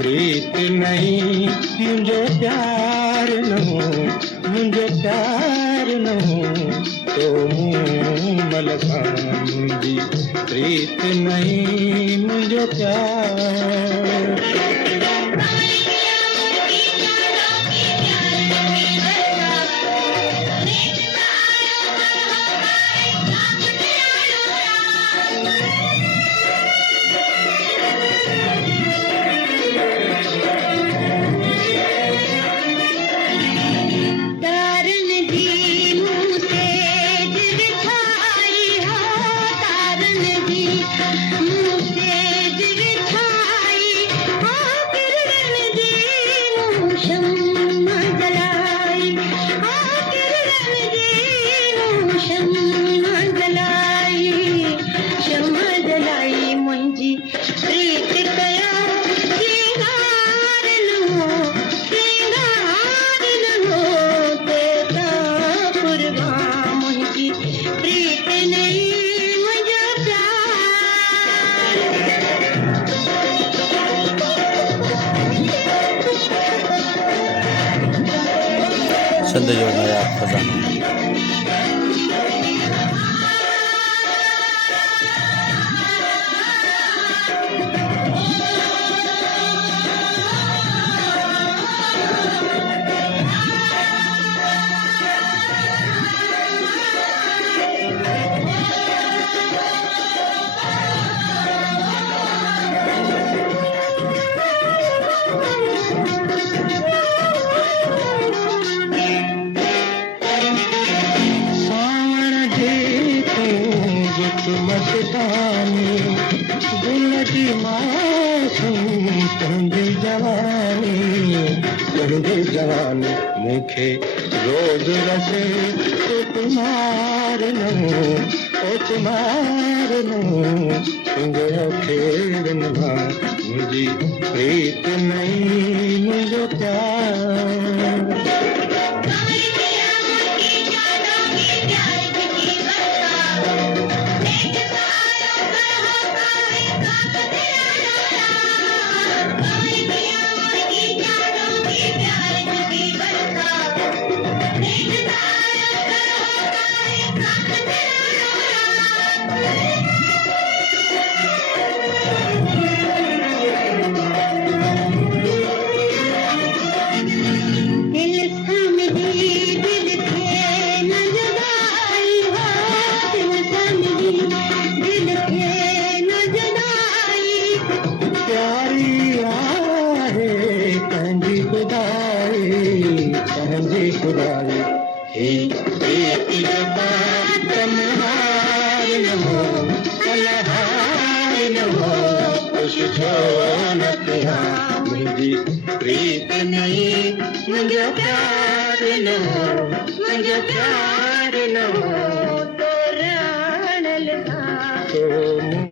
प्रीत नहीं मुझे प्यार न हो, मुझे प्यार न हो तो मुँह मलका मुझी प्रीत नहीं मुझे प्यार। संदेश जोड़ना खजाना। मस्तानी गुलटी मासूम तुंहिंजी जवानी, तुंहिंजी जवानी मूंखे रोज़ रसे तो तुम्हार न ओ तुम्हार न तुंहिंजो खेल न मुंहिंजी प्रीत नहीं मुंहिंजो प्यार। खुदाई ही प्रीत जता तमहार न हो, कलहार न हो, कुछ छो न पिया मुझी प्रीत नहीं मुझे प्यार न हो, मुझे प्यार न हो तो रान लगा तो